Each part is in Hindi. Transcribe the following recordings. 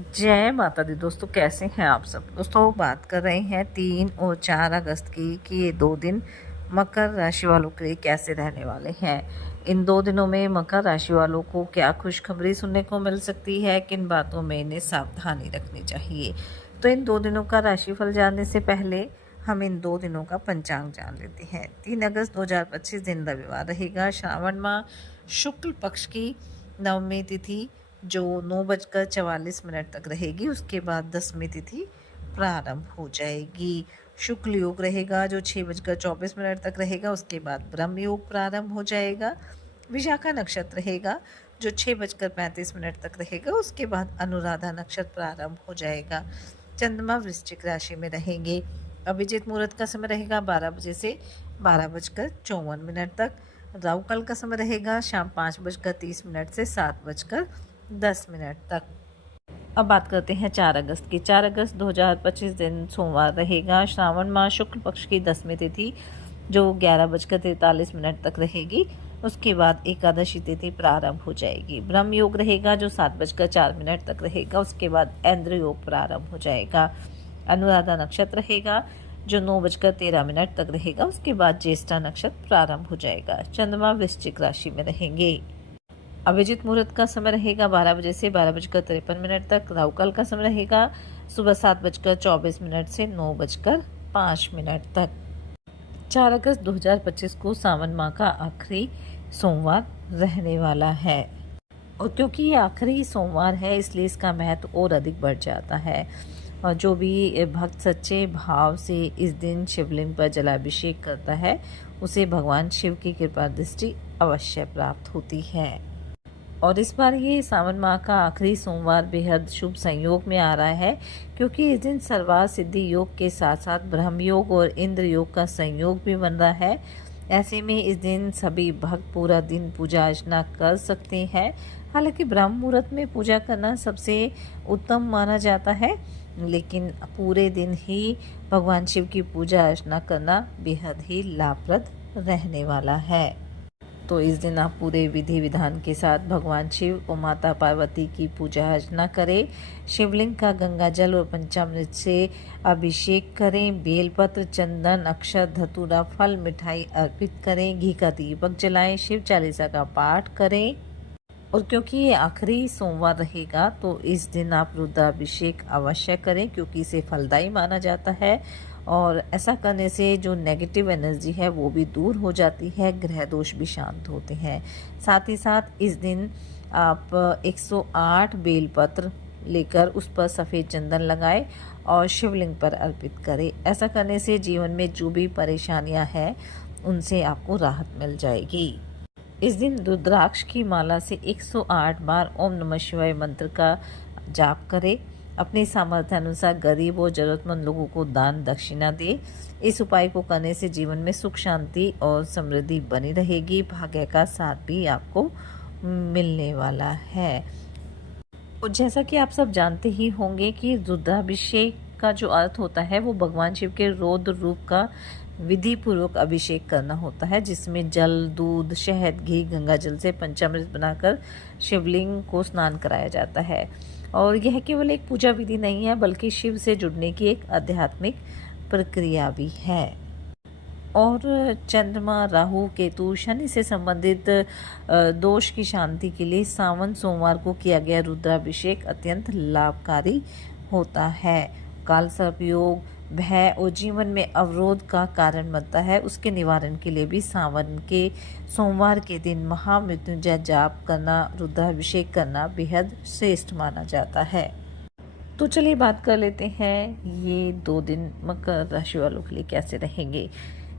जय माता दी दोस्तों, कैसे हैं आप सब। दोस्तों बात कर रहे हैं 3 और 4 अगस्त की कि ये 2 दिन मकर राशि वालों के लिए कैसे रहने वाले हैं। इन 2 दिनों में मकर राशि वालों को क्या खुशखबरी सुनने को मिल सकती है, किन बातों में इन्हें सावधानी रखनी चाहिए। तो इन 2 दिनों का राशिफल जानने से पहले हम इन 2 दिनों का पंचांग जान लेते हैं। 3 अगस्त 2025 दिन रविवार रहेगा। श्रावण माह शुक्ल पक्ष की नवमी तिथि जो 9:44 तक रहेगी। उसके बाद 10वीं तिथि प्रारंभ हो जाएगी। शुक्ल योग रहेगा जो 6:24 तक रहेगा। उसके बाद ब्रह्म योग प्रारंभ हो जाएगा। विशाखा नक्षत्र रहेगा जो 6:35 तक रहेगा। उसके बाद अनुराधा नक्षत्र प्रारंभ हो जाएगा। चंद्रमा वृश्चिक राशि में रहेंगे। अभिजीत मुहूर्त का समय रहेगा 12 बजे से 12:54 तक। राहु काल का समय रहेगा शाम 5:30 से 7:10 तक। अब बात करते हैं 4 अगस्त की। 4 अगस्त 2025 दिन सोमवार रहेगा। श्रावण माह शुक्ल पक्ष की 10वीं तिथि जो 11:43 तक रहेगी। उसके बाद एकादशी तिथि प्रारंभ हो जाएगी। ब्रह्म योग रहेगा जो 7:04 तक रहेगा। उसके बाद ऐन्द्र योग प्रारंभ हो जाएगा। अनुराधा नक्षत्र रहेगा जो 9:13 तक रहेगा। उसके बाद ज्येष्ठा नक्षत्र प्रारंभ हो जाएगा। चंद्रमा वृश्चिक राशि में रहेंगे। अभिजीत मुहूर्त का समय रहेगा 12 बजे से 12:53 तक। राहु काल का समय रहेगा सुबह 7:24 से 9:05 तक। 4 अगस्त 2025 को सावन माह का आखिरी सोमवार रहने वाला है और क्योंकि ये आखिरी सोमवार है इसलिए इसका महत्व और अधिक बढ़ जाता है। और जो भी भक्त सच्चे भाव से इस दिन शिवलिंग पर जलाभिषेक करता है उसे भगवान शिव की कृपा दृष्टि अवश्य प्राप्त होती है। और इस बार ये सावन माह का आखिरी सोमवार बेहद शुभ संयोग में आ रहा है क्योंकि इस दिन सर्वार्थ सिद्धि योग के साथ साथ ब्रह्म योग और इंद्र योग का संयोग भी बन रहा है। ऐसे में इस दिन सभी भक्त पूरा दिन पूजा अर्चना कर सकते हैं। हालांकि ब्रह्म मुहूर्त में पूजा करना सबसे उत्तम माना जाता है, लेकिन पूरे दिन ही भगवान शिव की पूजा अर्चना करना बेहद ही लाभप्रद रहने वाला है। तो इस दिन आप पूरे विधि विधान के साथ भगवान शिव और माता पार्वती की पूजा अर्चना करें। शिवलिंग का गंगा जल और पंचामृत से अभिषेक करें। बेलपत्र, चंदन, अक्षत, धतूरा, फल, मिठाई अर्पित करें। घी का दीपक जलाएं। शिव चालीसा का पाठ करें। और क्योंकि ये आखिरी सोमवार रहेगा तो इस दिन आप रुद्राभिषेक अवश्य करें क्योंकि इसे फलदायी माना जाता है और ऐसा करने से जो नेगेटिव एनर्जी है वो भी दूर हो जाती है, ग्रह दोष भी शांत होते हैं। साथ ही साथ इस दिन आप 108 बेलपत्र लेकर उस पर सफ़ेद चंदन लगाएं और शिवलिंग पर अर्पित करें। ऐसा करने से जीवन में जो भी परेशानियां हैं उनसे आपको राहत मिल जाएगी। इस दिन रुद्राक्ष की माला से 108 बार ओम नमः शिवाय मंत्र का जाप करें। अपनी सामर्थ्य अनुसार गरीब और जरूरतमंद लोगों को दान दक्षिणा दे। इस उपाय को करने से जीवन में सुख शांति और समृद्धि बनी रहेगी। भाग्य का साथ भी आपको मिलने वाला है। और जैसा कि आप सब जानते ही होंगे कि रुद्राभिषेक का जो अर्थ होता है वो भगवान शिव के रौद्र रूप का विधि पूर्वक अभिषेक करना होता है, जिसमें जल, दूध, शहद, घी, गंगा जल से पंचामृत बनाकर शिवलिंग को स्नान कराया जाता है। और यह केवल एक पूजा विधि नहीं है बल्कि शिव से जुड़ने की एक आध्यात्मिक प्रक्रिया भी है। और चंद्रमा, राहु, केतु, शनि से संबंधित दोष की शांति के लिए सावन सोमवार को किया गया रुद्राभिषेक अत्यंत लाभकारी होता है। काल सर्प योग, भय और जीवन में अवरोध का कारण बनता है, उसके निवारण के लिए भी सावन के सोमवार के दिन महामृत्युंजय जाप करना, रुद्राभिषेक करना बेहद श्रेष्ठ माना जाता है। तो चलिए बात कर लेते हैं ये 2 दिन मकर राशि वालों के लिए कैसे रहेंगे।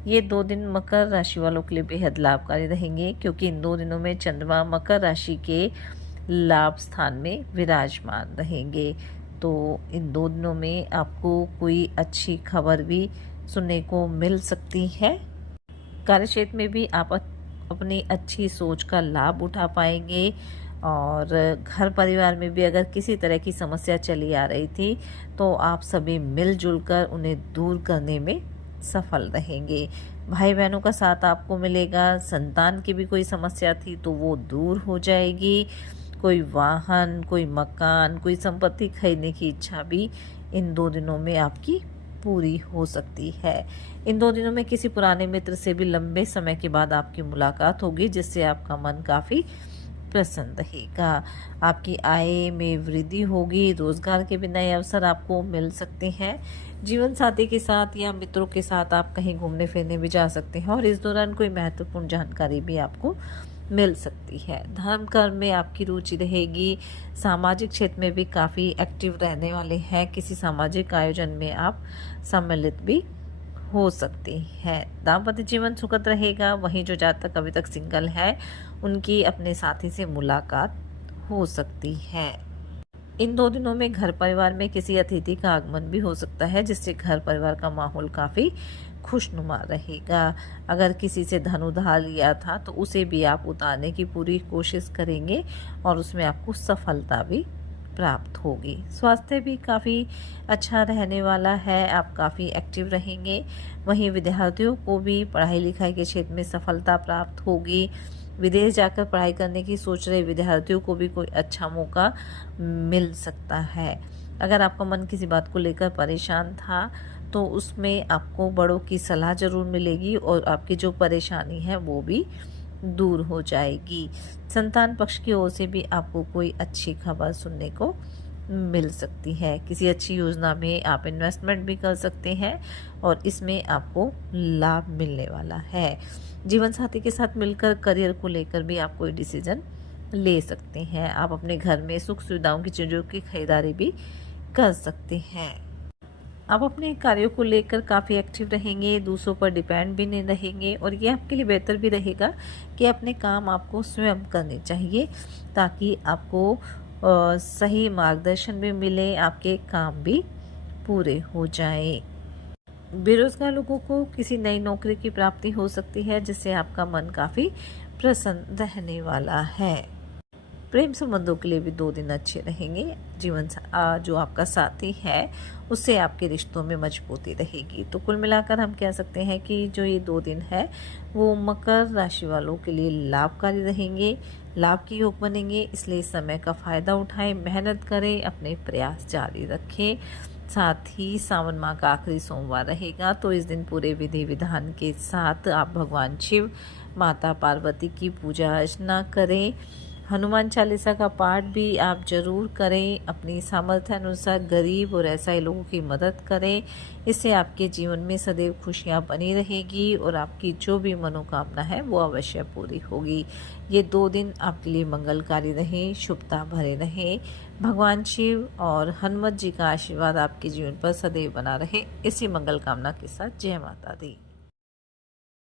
ये 2 दिन मकर राशि वालों के लिए बेहद लाभकारी रहेंगे क्योंकि इन 2 दिनों में चंद्रमा मकर राशि के लाभ स्थान में विराजमान रहेंगे। तो इन 2 दिनों में आपको कोई अच्छी खबर भी सुनने को मिल सकती है। कार्यक्षेत्र में भी आप अपनी अच्छी सोच का लाभ उठा पाएंगे और घर परिवार में भी अगर किसी तरह की समस्या चली आ रही थी तो आप सभी मिलजुल कर उन्हें दूर करने में सफल रहेंगे। भाई बहनों का साथ आपको मिलेगा। संतान की भी कोई समस्या थी तो वो दूर हो जाएगी। कोई वाहन, कोई मकान, कोई संपत्ति खरीदने की इच्छा भी इन 2 दिनों में आपकी पूरी हो सकती है। इन 2 दिनों में किसी पुराने मित्र से भी लंबे समय के बाद आपकी मुलाकात होगी, जिससे आपका मन काफ़ी प्रसन्न रहेगा। आपकी आय में वृद्धि होगी, रोजगार के भी नए अवसर आपको मिल सकते हैं। जीवन साथी के साथ या मित्रों के साथ आप कहीं घूमने फिरने भी जा सकते हैं और इस दौरान कोई महत्वपूर्ण जानकारी भी आपको मिल सकती है। धर्म कर्म में आपकी रुचि रहेगी। सामाजिक क्षेत्र में भी काफ़ी एक्टिव रहने वाले हैं। किसी सामाजिक आयोजन में आप सम्मिलित भी हो सकती है। दाम्पत्य जीवन सुखद रहेगा। वहीं जो जातक अभी तक सिंगल है, उनकी अपने साथी से मुलाकात हो सकती है। इन 2 दिनों में घर परिवार में किसी अतिथि का आगमन भी हो सकता है, जिससे घर परिवार का माहौल काफ़ी खुशनुमा रहेगा। अगर किसी से धन उधार लिया था तो उसे भी आप उतारने की पूरी कोशिश करेंगे और उसमें आपको सफलता भी प्राप्त होगी। स्वास्थ्य भी काफ़ी अच्छा रहने वाला है। आप काफ़ी एक्टिव रहेंगे। वहीं विद्यार्थियों को भी पढ़ाई लिखाई के क्षेत्र में सफलता प्राप्त होगी। विदेश जाकर पढ़ाई करने की सोच रहे विद्यार्थियों को भी कोई अच्छा मौका मिल सकता है। अगर आपका मन किसी बात को लेकर परेशान था तो उसमें आपको बड़ों की सलाह ज़रूर मिलेगी और आपकी जो परेशानी है वो भी दूर हो जाएगी। संतान पक्ष की ओर से भी आपको कोई अच्छी खबर सुनने को मिल सकती है। किसी अच्छी योजना में आप इन्वेस्टमेंट भी कर सकते हैं और इसमें आपको लाभ मिलने वाला है। जीवन साथी के साथ मिलकर करियर को लेकर भी आप कोई डिसीजन ले सकते हैं। आप अपने घर में सुख सुविधाओं की चीज़ों की खरीदारी भी कर सकते हैं। आप अपने कार्यों को लेकर काफ़ी एक्टिव रहेंगे, दूसरों पर डिपेंड भी नहीं रहेंगे और ये आपके लिए बेहतर भी रहेगा कि अपने काम आपको स्वयं करने चाहिए, ताकि आपको सही मार्गदर्शन भी मिले, आपके काम भी पूरे हो जाए। बेरोजगार लोगों को किसी नई नौकरी की प्राप्ति हो सकती है, जिससे आपका मन काफ़ी प्रसन्न रहने वाला है। प्रेम संबंधों के लिए भी 2 दिन अच्छे रहेंगे। जो आपका साथी है उससे आपके रिश्तों में मजबूती रहेगी। तो कुल मिलाकर हम कह सकते हैं कि जो ये 2 दिन है वो मकर राशि वालों के लिए लाभकारी रहेंगे, लाभ के योग बनेंगे। इसलिए इस समय का फ़ायदा उठाएं, मेहनत करें, अपने प्रयास जारी रखें। साथ ही सावन माह का आखिरी सोमवार रहेगा, तो इस दिन पूरे विधि विधान के साथ आप भगवान शिव, माता पार्वती की पूजा अर्चना करें। हनुमान चालीसा का पाठ भी आप जरूर करें। अपनी सामर्थ्य अनुसार गरीब और असहाय लोगों की मदद करें। इससे आपके जीवन में सदैव खुशियां बनी रहेगी और आपकी जो भी मनोकामना है वो अवश्य पूरी होगी। ये 2 दिन आपके लिए मंगलकारी रहें, शुभता भरे रहें। भगवान शिव और हनुमत जी का आशीर्वाद आपके जीवन पर सदैव बना रहे। इसी मंगल कामना के साथ जय माता दी।